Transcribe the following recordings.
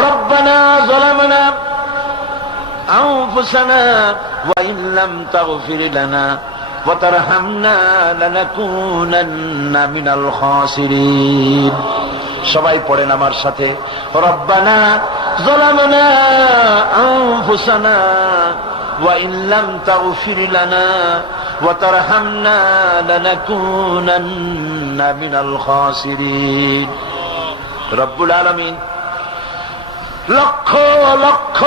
রব্বানা যালামনা আনফুসানা ওয়া ইন লাম তাগফির লানা ওয়া তারহামনা লানাকুনান্না মিনাল খাসিরিন। সবাই পড়েন আমার সাথে, রব্বানা যালামনা আনফুসানা ওয়া ইন লাম তাগফির লানা ওয়া তারহামনা লানাকুনান্না মিনাল খাসিরিন। রব্বুল আলামিন লক্ষ লক্ষ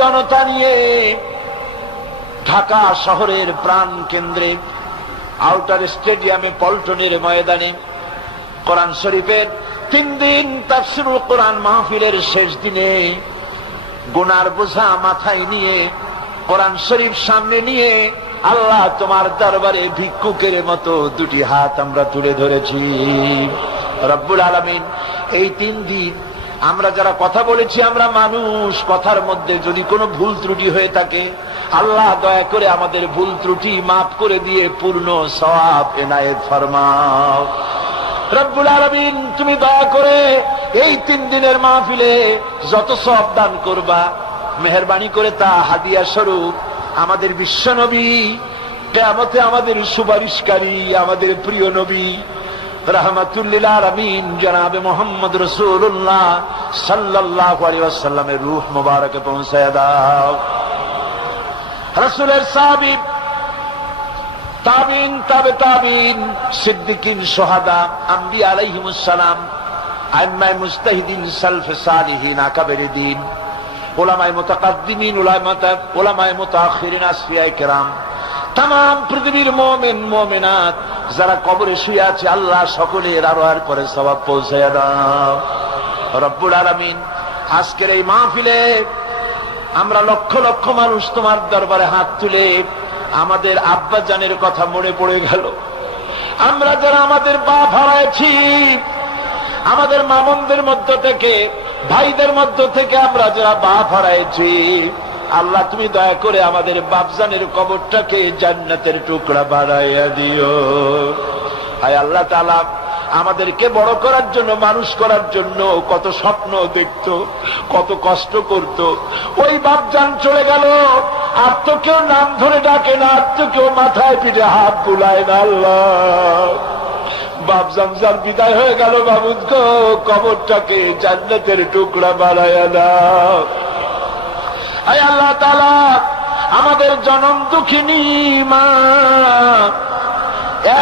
জনতা নিয়ে ঢাকা শহরের প্রাণ কেন্দ্রে আউটার স্টেডিয়ামে পল্টনের ময়দানে কোরআন শরীফের 3 দিন তাফসীরুল কোরআন মাহফিলের শেষ দিনে গুনার বোঝা মাথায় নিয়ে কোরআন শরীফ সামনে নিয়ে আল্লাহ তোমার দরবারে ভিক্ষুকের মতো 2টি হাত আমরা তুলে ধরেছি। রব্বুল আলামিন এই 3 দিন আমরা যারা কথা বলেছি, আমরা মানুষ, কথার মধ্যে যদি কোনো ভুল ত্রুটি হয়ে থাকে আল্লাহ দয়া করে আমাদের ভুল ত্রুটি মাফ করে দিয়ে পূর্ণ সওয়াব এনায়েত ফরমাও। রব্বুল আলামিন তুমি দয়া করে এই 3 দিনের মাহফিলে যত সওয়াব দান করবা মেহেরবানি করে তা হাদিয়া স্বরূপ আমাদের বিশ্বনবী, কিয়ামতে আমাদের সুপারিশকারী, আমাদের প্রিয় নবী রাহমাতুল লিল আলামিন জনাবে মুহাম্মদ রাসূলুল্লাহ সাল্লাল্লাহু আলাইহি ওয়াসাল্লামের রূহ মুবারকে পৌঁছায়া দাও। রাসূলের সাহাবী, তাবিঈন, তাবে তাবিঈন, সিদ্দিকিন, শুহাদা, আম্বিয়া আলাইহিমুস সালাম, আইম্মায়ে মুজতাহিদিন, সালফে সালিহিন, আকাবেরে দ্বীন, উলামায়ে মুতাকাদ্দিমিন, উলামায়ে মুতাআখিরিন, আসফিয়ায়ে কেরাম, তাম পৃথিবীর মুমিন মুমিনাত যারা কবরে শুয়ে আছে আল্লাহ সকলের আরোহার করে সওয়াব পৌঁছায়া দাও। রব্বুল আলামিন আজকের এই মাহফিলে আমরা লক্ষ লক্ষ মানুষ তোমার দরবারে হাত তুলে আমাদের আব্বা জানের কথা মনে পড়ে গেল। আমরা যারা আমাদের বাপ হারাইছি, আমাদের মামুনদের মধ্য থেকে, ভাইদের মধ্য থেকে আমরা যারা বাপ হারাইছি, আল্লাহ তুমি দয়া করে আমাদের বাপজানের কবরটাকে জান্নাতের টুকরা বানাইয়া দিও। হায় আল্লাহ তাআলা আমাদেরকে বড় করার জন্য, মানুষ করার জন্য কত স্বপ্ন দেখত, কত কষ্ট করত। ওই বাপজান চলে গেল, আর তো কেউ নাম ধরে ডাকে না, আর তো কেউ মাথায় পিঠে হাত বুলায় না। আল্লাহ বাপজান যার বিদায় হয়ে গেল, বাবুদ গো কবরটাকে জান্নাতের টুকরা বানাইয়া দাও। আয় আল্লাহ তাআলা আমাদের জনম দুঃখিনী মা,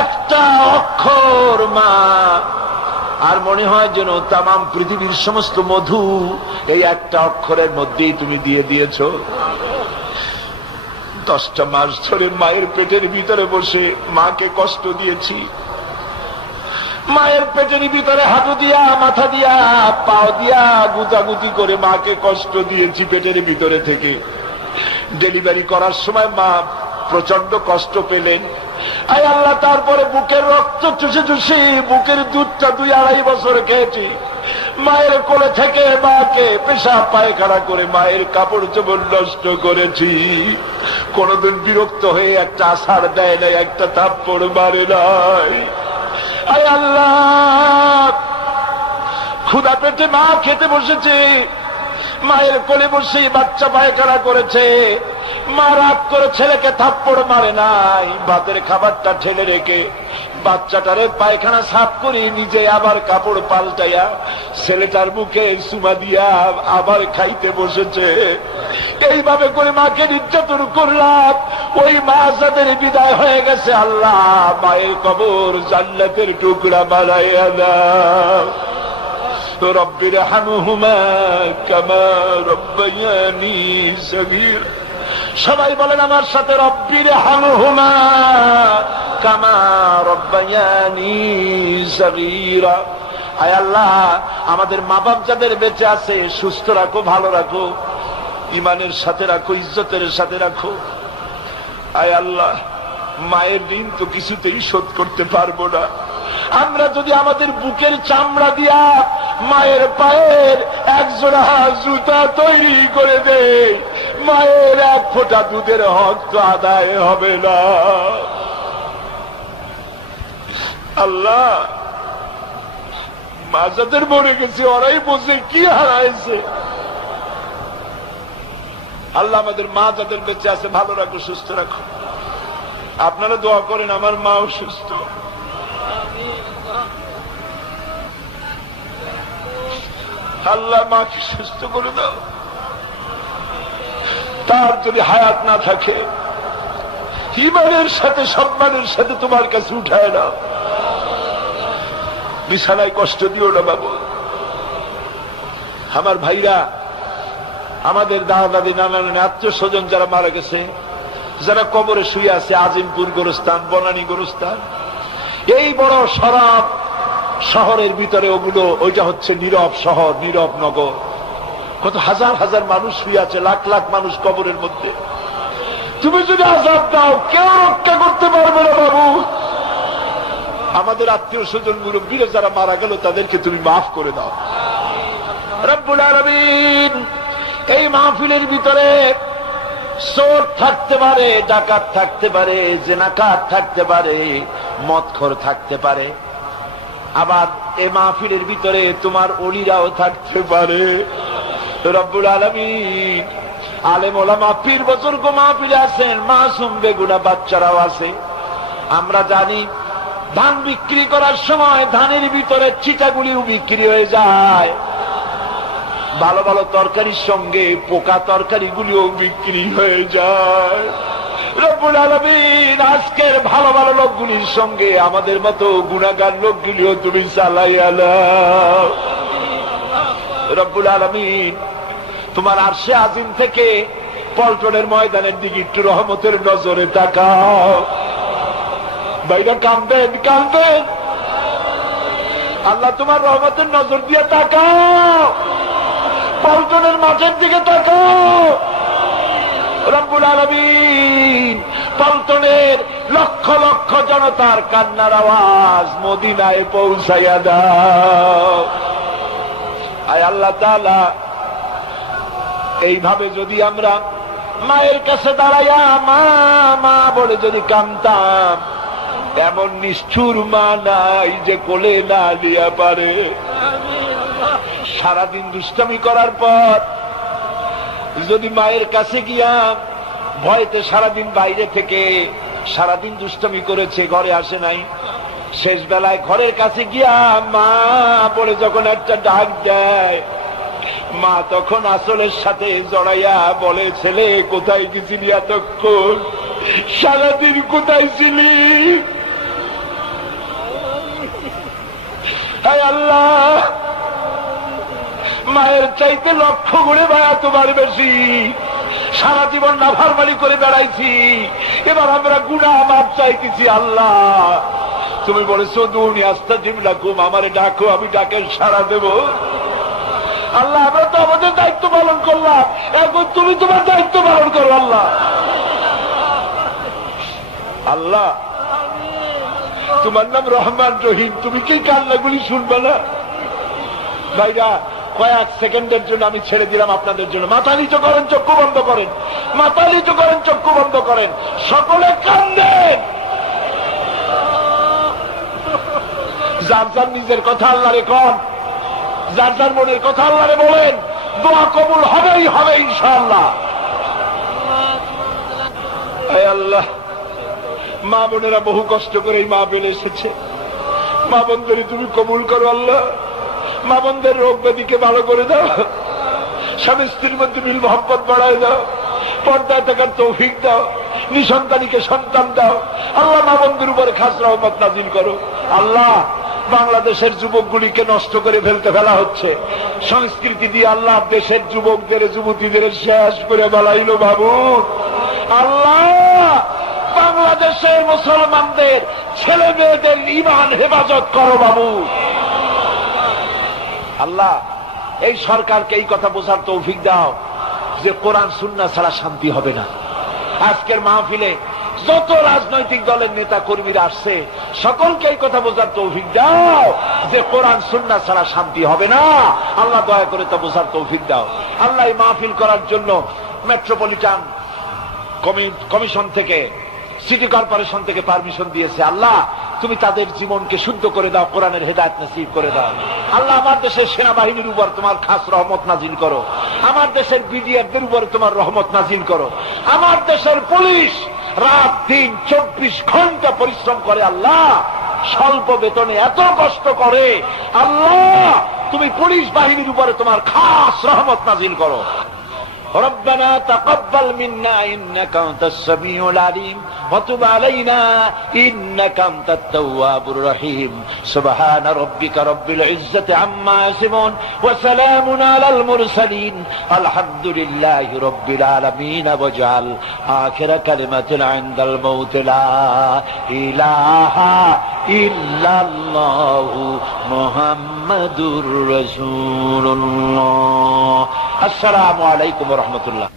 একটা অক্ষর মা, আর মনে হয় যেন তামাম পৃথিবীর সমস্ত মধু এই একটা অক্ষরের মধ্যেই তুমি দিয়ে দিয়েছো। 10টা মাস ধরে মায়ের পেটের ভিতরে বসে মাকে কষ্ট দিয়েছি, মায়ের পেটের ভিতরে হাঁটু দিয়া, মাথা দিয়া, পাও দিয়া গুতাগুতি করে মাকে কষ্ট দিয়েছি পেটের ভিতরে থেকে। ডেলিভারি করার সময় মা প্রচন্ড কষ্ট পেলেন। আয় আল্লাহ তারপরে বুকের রক্ত চুষে চুষে বুকের দুধটা 2-2.5 বছর খেয়েছি। মায়ের কোলে থেকে মাকে পেশাব পায়খানা করে মায়ের কাপড় চোপড় নষ্ট করেছি। কোনদিন বিরক্ত হয়ে একটা আছাড় দেয় নাই, একটা থাপ্পড় মারে নাই। আয় আল্লাহ ক্ষুধা পেটে মা খেতে বসেছে, মায়ের কোলে বসে বাচ্চা পায়খানা করেছে, মা রাগ করে ছেলেকে থাপ্পড় মারে নাই, ভাতের খাবারটা ঠেলে রেখে বাচ্চাটারে পায়খানা সাফ করে নিজে আবার কাপড় পাল্টাইয়া ছেলেটার মুখে চুমা দিয়া আবার খাইতে বসেছে। এইভাবে করে মাকে নির্যাতন করলাম। ওই মা যাদের বিদায় হয়ে গেছে আল্লাহ মায়ের কবর জান্নাতের টুকরা বানাইয়া দাও। রব্বির হামহুমা কামা রব্বায়ানি সগীরা। সবাই বলেন আমার সাথে, রব্বির হামহুমা কামা রব্বায়ানি সগীরা। আয় আল্লাহ আমাদের মা বাপ যাদের বেঁচে আছে সুস্থ রাখো, ভালো রাখো, ইমানের সাথে রাখো, ইজ্জতের সাথে রাখো। আয় আল্লাহ মায়ের ঋণ তো কিছুতেই শোধ করতে পারবো না। আমরা যদি আমাদের বুকের চামড়া দিয়া মায়ের পায়ের 1 জোড়া জুতা তৈরি করে দেই, মায়ের 1 ফোঁটা দুধের হক তো আদায় হবে না। আল্লাহ মা যাদের মরে গেছে ওরাই বসে কি হারাইছে, আল্লাহ আমাদের মা যাদের বেঁচে আছে ভালো রাখো, সুস্থ রাখো। আপনারা দোয়া করেন আমার মাও সুস্থ। আল্লাহ মাকে সুস্থ করে দাও। তার যদি হায়াত না থাকে ঈমানের সাথে সম্মানের সাথে তোমার কাছে উঠায় না, বিছানায় কষ্ট দিও না বাবু। আমার ভাইরা, আমাদের দাদা দাদি নানা নানি আত্মীয় স্বজন যারা মারা গেছে, যারা কবরে শুয়ে আছে, আজিমপুর গোরস্থান, বনানী গোরস্থান, এই বড় শরাব শহরের ভিতরে ওগুলো, ওইটা হচ্ছে নীরব শহর, নীরব নগর। কত হাজার হাজার মানুষ শুয়ে আছে, লাখ লাখ মানুষ কবরের মধ্যে। তুমি যদি আযাব দাও কেউ রক্ষা করতে পারবে না বাবু। আমাদের আত্মীয় স্বজন মুরব্বীরা যারা মারা গেল তাদেরকে তুমি মাফ করে দাও রব্বুল আলামিন। এই মাহফিলের ভিতরে চোর থাকতে পারে, ডাকাত থাকতে পারে, জেনাকার থাকতে পারে, মদখোর থাকতে পারে, আবার এই মাহফিলের ভিতরে তোমার ওলিরাও থাকতে পারে রব্বুল আলামিন। আলেম ওলামা পীর বুজুর্গ মাহফিলে আছেন, মাসুম বেগুনা বাচ্চারাও আছে। আমরা জানি ধান বিক্রি করার সময় ধানের ভিতরে চিটাগুলিও বিক্রি হয়ে যায়, ভালো ভালো তরকারির সঙ্গে পোকা তরকারিগুলিও বিক্রি হয়ে যায়। রব্বুল আলামিন আজকের ভালো ভালো লোকগুলির সঙ্গে আমাদের মতো গুনাহগার লোকগুলিও তুমি চালাইয়া নাও রব্বুল আলামিন। তোমার আরশে আজিম থেকে পল্টনের ময়দানের দিকে একটু রহমতের নজরে তাকাও। বাইরে কাঁদবেন কাঁদবেন, আল্লাহ তোমার রহমতের নজর দিয়ে তাকাও। পল্টনের মাঠের দিকে তাকাও রব্বুল আলামিন। পল্টনের লক্ষ লক্ষ জনতার কান্নার আওয়াজ মদিনায় পৌঁছাইয়া দাও। আয় আল্লাহ তাআলা, এইভাবে যদি আমরা মায়ের কাছে দাঁড়াইয়া মা মা বলে যদি কাঁদতাম, এমন নিষ্ঠুর মা নাই যে কোলে না দিয়া পারে। সারাদিন দুষ্টামি করার পর যদি মায়ের কাছে গিয়া ভয়তে সারাদিন বাইরে থেকে সারাদিন দুষ্টামি করেছে, ঘরে আসে নাই, শেষ বেলায় ঘরের কাছে গিয়া মা বলে যখন একটা ডাক দেয়, মা তখন আসলের সাথে জড়াইয়া বলে, ছেলে কোথায় গেছিলি এতক্ষণ, সারাদিন কোথায় ছিলি? হায় আল্লাহ, মায়ের চাইতে লক্ষ গুণে মায়া তোমার বেশি। সারা জীবন নাফরমানি করে বেড়াইছি, এবার আমরা গুনাহ মাপ চাইতেছি। আল্লাহ তুমি বলেছো দুনি আস্তাজিব লাকুম, আমারে ডাকো আমি ডাকের সাড়া দেব। আল্লাহ আমরা তো আমাদের দায়িত্ব পালন করলাম, এখন তুমি তোমার দায়িত্ব পালন করো। আল্লাহ আল্লাহ তোমার নাম রহমান রহিম, তুমি কি কান্নাগুলি শুনবে না? ভাইরা, কয়েক সেকেন্ডের জন্য আমি ছেড়ে দিলাম আপনাদের জন্য। মাথা নিচু করেন, চক্ষু বন্ধ করেন, মাথা নিচু করেন, চক্ষু বন্ধ করেন, সকলে কান্দেন। যার যার নিজের কথা আল্লাহরে কন, যার যার মনের কথা আল্লাহরে বলেন, দোয়া কবুল হবেই হবে ইনশাআল্লাহ। হে আল্লাহ, মা বোনেরা বহু কষ্ট করে এই মা বেলে এসেছে, মা বোনদের তুমি কবুল করো আল্লাহ। মা বোনদের রোগ ব্যাধিকে ভালো করে দাও, স্বামী স্ত্রীর মধ্যে মিল মহব্বত বাড়ায় দাও, পর্দায় থাকার তৌফিক দাও, নিঃসন্তানীকে সন্তান দাও আল্লাহ। মা বোনদের উপরে খাস রহমত নাজিল করো আল্লাহ। বাংলাদেশের যুবকগুলিকে নষ্ট করে ফেলা হচ্ছে, সংস্কৃতি দিয়ে আল্লাহ দেশের যুবকদের যুবতীদের শেষ করে বেলাইল বাবু। আল্লাহ বাংলাদেশের মুসলমানদের ছেলে মেয়েদের ঈমান হেফাজত করো বাবু। আল্লাহ এই সরকারকে এই কথা বোঝার তৌফিক দাও যে কোরআন সুন্নাহ ছাড়া শান্তি হবে না। আজকের মাহফিলে যত রাজনৈতিক দলের নেতা কর্মীরা আসছে, সকলকে এই কথা বোঝার তৌফিক দাও যে কোরআন সুন্নাহ ছাড়া শান্তি হবে না। আল্লাহ দয়া করে তা বোঝার তৌফিক দাও। আল্লাহ এই মাহফিল করার জন্য মেট্রোপলিটন কমিশন থেকে, সিটি কর্পোরেশন থেকে পারমিশন দিয়েছে। আল্লাহ তুমি তাদের জীবনকে শুদ্ধ করে দাও, কোরআনের হেদায়েত নসিব করে দাও। আল্লাহ আমার দেশের সেনাবাহিনীর উপর তোমার খাস রহমত নাজিল করো। আমার দেশের বিডিআরদের উপরে তোমার রহমত নাজিল করো। আমার দেশের পুলিশ রাত দিন 24 ঘন্টা পরিশ্রম করে আল্লাহ, স্বল্প বেতনে এত কষ্ট করে আল্লাহ, তুমি পুলিশ বাহিনীর উপরে তোমার খাস রহমত নাজিল করো। ربنا تقبل منا إنك أنت السميع العليم وتب علينا إنك أنت التواب الرحيم سبحان ربك رب العزة عما يصفون وسلام على المرسلين الحمد لله رب العالمين واجعل آخر كلمة عند الموت لا إله إلا الله محمد رسول الله। আসসালামু আলাইকুম ওয়া রাহমাতুল্লাহ।